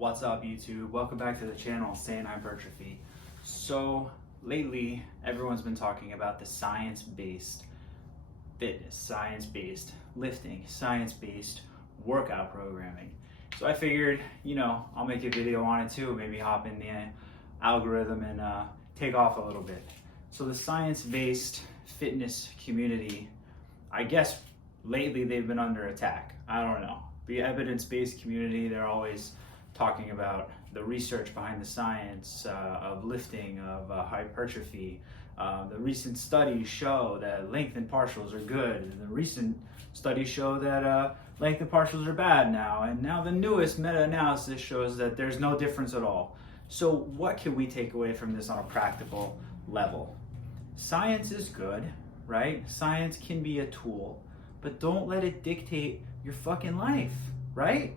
What's up, YouTube? Welcome back to the channel, saying Hypertrophy. So lately, everyone's been talking about the science-based fitness, science-based lifting, science-based workout programming. So I figured, I'll make a video on it too, maybe hop in the algorithm and take off a little bit. So the science-based fitness community, I guess lately they've been under attack. I don't know. The evidence-based community, they're always talking about the research behind the science of lifting, of hypertrophy. The recent studies show that length and partials are good. And the recent studies show that length and partials are bad now. And now the newest meta-analysis shows that there's no difference at all. So what can we take away from this on a practical level? Science is good, right? Science can be a tool, but don't let it dictate your fucking life, right?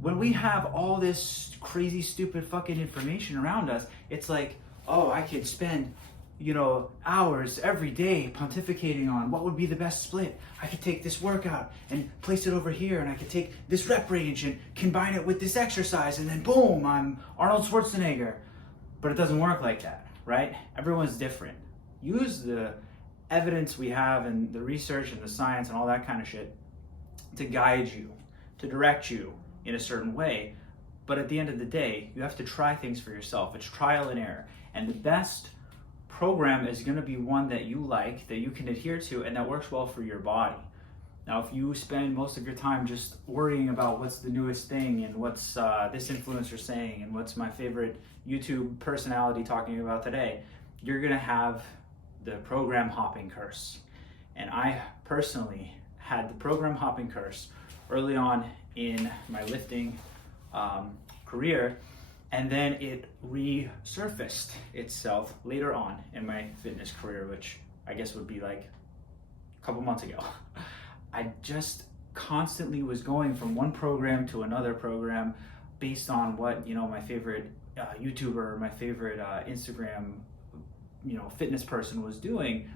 When we have all this crazy, stupid fucking information around us, it's like, oh, I could spend, hours every day pontificating on what would be the best split. I could take this workout and place it over here, and I could take this rep range and combine it with this exercise, and then boom, I'm Arnold Schwarzenegger. But it doesn't work like that, right? Everyone's different. Use the evidence we have and the research and the science and all that kind of shit to guide you, to direct you in a certain way. But at the end of the day, you have to try things for yourself. It's trial and error. And the best program is going to be one that you like, that you can adhere to, and that works well for your body. Now, if you spend most of your time just worrying about what's the newest thing and what's this influencer saying and what's my favorite YouTube personality talking about today, you're going to have the program hopping curse. And I personally had the program hopping curse early on in my lifting career, and then it resurfaced itself later on in my fitness career, which I guess would be like a couple months ago. I just constantly was going from one program to another program based on what my favorite YouTuber, my favorite Instagram fitness person was doing,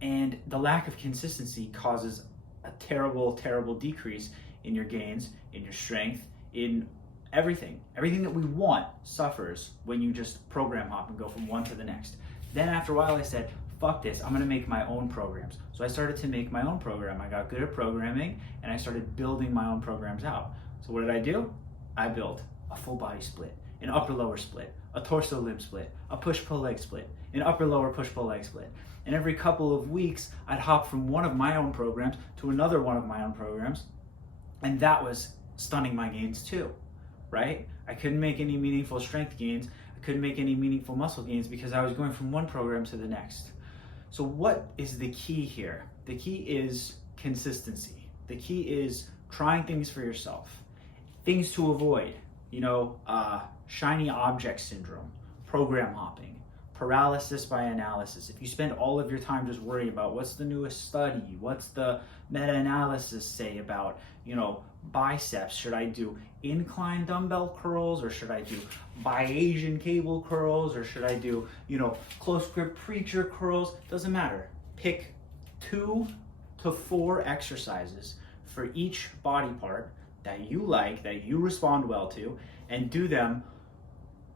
and the lack of consistency causes a terrible decrease in your gains, in your strength, in everything. Everything that we want suffers when you just program hop and go from one to the next. Then after a while I said, fuck this, I'm gonna make my own programs. So I started to make my own program. I got good at programming and I started building my own programs out. So what did I do? I built a full body split, an upper lower split, a torso limb split, a push pull leg split, an upper lower push pull leg split. And every couple of weeks I'd hop from one of my own programs to another one of my own programs. And that was stunning my gains too, right? I couldn't make any meaningful strength gains. I couldn't make any meaningful muscle gains because I was going from one program to the next. So what is the key here? The key is consistency. The key is trying things for yourself. Things to avoid, shiny object syndrome, program hopping, paralysis by analysis. If you spend all of your time just worrying about what's the newest study, what's the meta-analysis say about, biceps, should I do incline dumbbell curls, or should I do Bayesian cable curls, or should I do, close grip preacher curls? Doesn't matter. Pick 2 to 4 exercises for each body part that you like, that you respond well to, and do them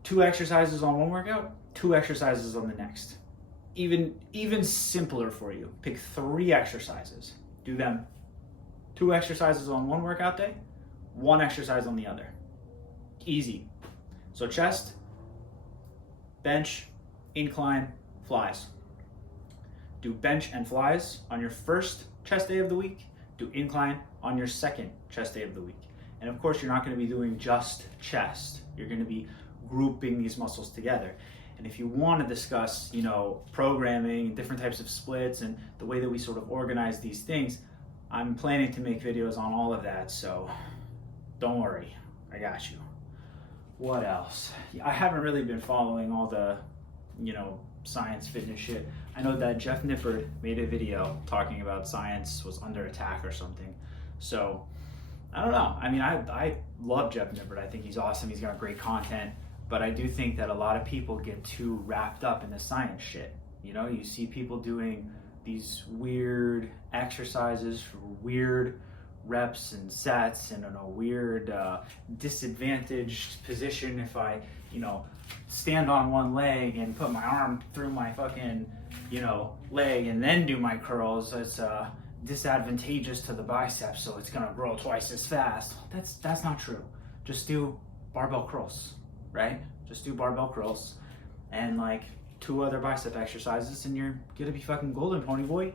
2 exercises on one workout, 2 exercises on the next. Even simpler for you. Pick 3 exercises. Do them 2 exercises on one workout day, 1 exercise on the other. Easy. So chest, bench, incline, flies. Do bench and flies on your first chest day of the week. Do incline on your second chest day of the week. And of course, you're not going to be doing just chest. You're going to be grouping these muscles together. And if you want to discuss, programming, different types of splits, and the way that we sort of organize these things, I'm planning to make videos on all of that, so don't worry, I got you. What else? I haven't really been following all the, science fitness shit. I know that Jeff Nippard made a video talking about science was under attack or something. So, I don't know. I mean, I love Jeff Nippard. I think he's awesome. He's got great content. But I do think that a lot of people get too wrapped up in the science shit. You see people doing these weird exercises for weird reps and sets and in a weird disadvantaged position if I, stand on one leg and put my arm through my fucking, leg and then do my curls. It's disadvantageous to the biceps, so it's gonna grow twice as fast. That's not true. Just do barbell curls, right? Just do barbell curls and like 2 other bicep exercises and you're gonna be fucking golden, pony boy.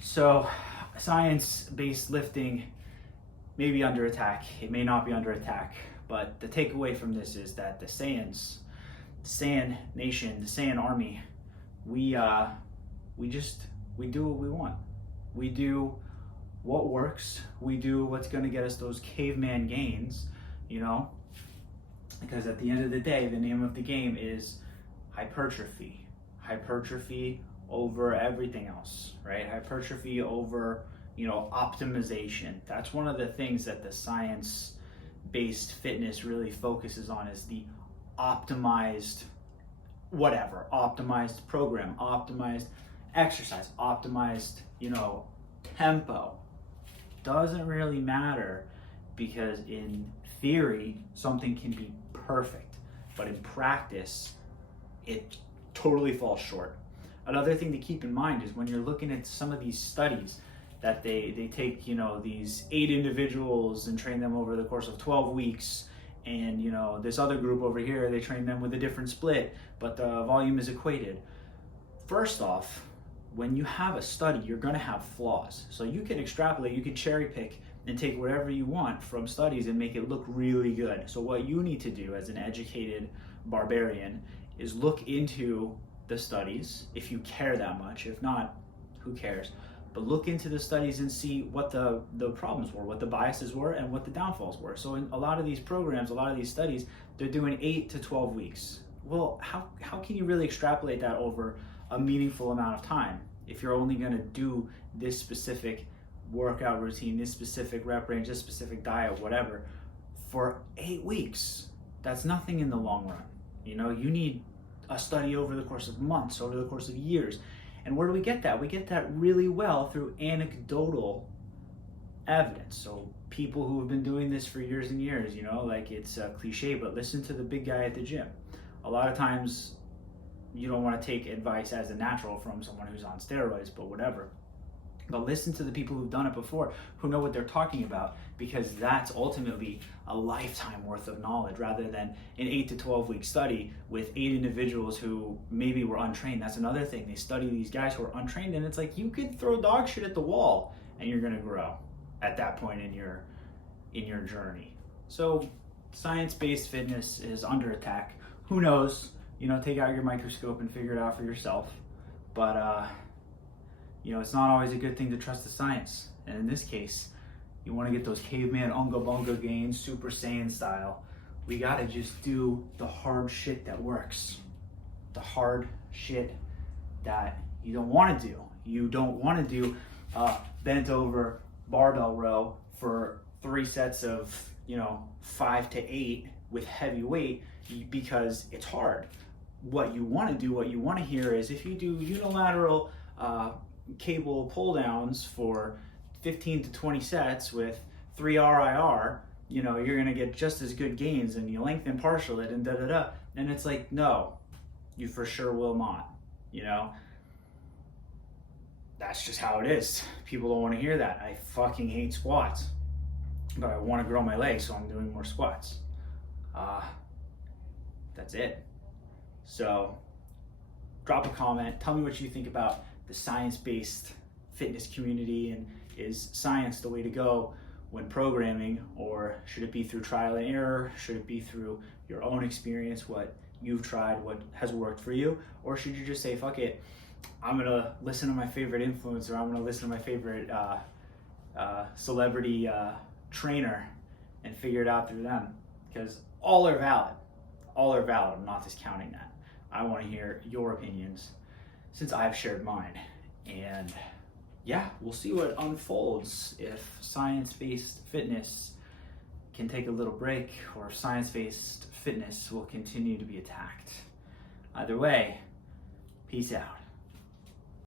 So science-based lifting may be under attack. It may not be under attack, but the takeaway from this is that the Saiyans, the Saiyan Nation, the Saiyan Army, we do what we want. We do what works. We do what's going to get us those caveman gains, because at the end of the day, the name of the game is hypertrophy. Hypertrophy over everything else, right? Hypertrophy over, optimization. That's one of the things that the science-based fitness really focuses on, is the optimized optimized program, optimized exercise, optimized, tempo. Doesn't really matter, because in theory, something can be perfect, but in practice, it totally falls short. Another thing to keep in mind is when you're looking at some of these studies that they take, these 8 individuals and train them over the course of 12 weeks, and this other group over here, they train them with a different split, but the volume is equated. First off, when you have a study, you're going to have flaws. So you can extrapolate, you can cherry pick and take whatever you want from studies and make it look really good. So what you need to do as an educated barbarian is look into the studies, if you care that much. If not, who cares? But look into the studies and see what the problems were, what the biases were, and what the downfalls were. So in a lot of these programs, a lot of these studies, they're doing 8 to 12 weeks. Well, how can you really extrapolate that over a meaningful amount of time if you're only going to do this specific workout routine, this specific rep range, this specific diet, whatever, for 8 weeks? That's nothing in the long run. You need a study over the course of months, over the course of years. And where do we get that? We get that really well through anecdotal evidence. So people who have been doing this for years and years, like it's a cliche, but listen to the big guy at the gym. A lot of times you don't want to take advice as a natural from someone who's on steroids, but whatever. But listen to the people who've done it before, who know what they're talking about, because that's ultimately a lifetime worth of knowledge rather than an 8 to 12 week study with 8 individuals who maybe were untrained. That's another thing. They study these guys who are untrained, and it's like you could throw dog shit at the wall and you're going to grow at that point in your journey. So science-based fitness is under attack. Who knows? Take out your microscope and figure it out for yourself. But it's not always a good thing to trust the science. And in this case, you want to get those caveman unga bunga gains, Super Saiyan style. We got to just do the hard shit that works. The hard shit that you don't want to do. You don't want to do bent over barbell row for 3 sets of, 5 to 8 with heavy weight because it's hard. What you want to do, what you want to hear is if you do unilateral cable pull downs for 15 to 20 sets with 3 RIR, you're going to get just as good gains, and you lengthen partial it and da-da-da. And it's like, no, you for sure will not, That's just how it is. People don't want to hear that. I fucking hate squats, but I want to grow my legs, so I'm doing more squats. That's it. So drop a comment. Tell me what you think about the science-based fitness community, and is science the way to go when programming, or should it be through trial and error? Should it be through your own experience, what you've tried, what has worked for you? Or should you just say, fuck it, I'm gonna listen to my favorite influencer, I'm gonna listen to my favorite celebrity trainer and figure it out through them? Because all are valid. I'm not discounting that. I want to hear your opinions since I've shared mine. And yeah, we'll see what unfolds if science-based fitness can take a little break, or if science-based fitness will continue to be attacked. Either way, peace out.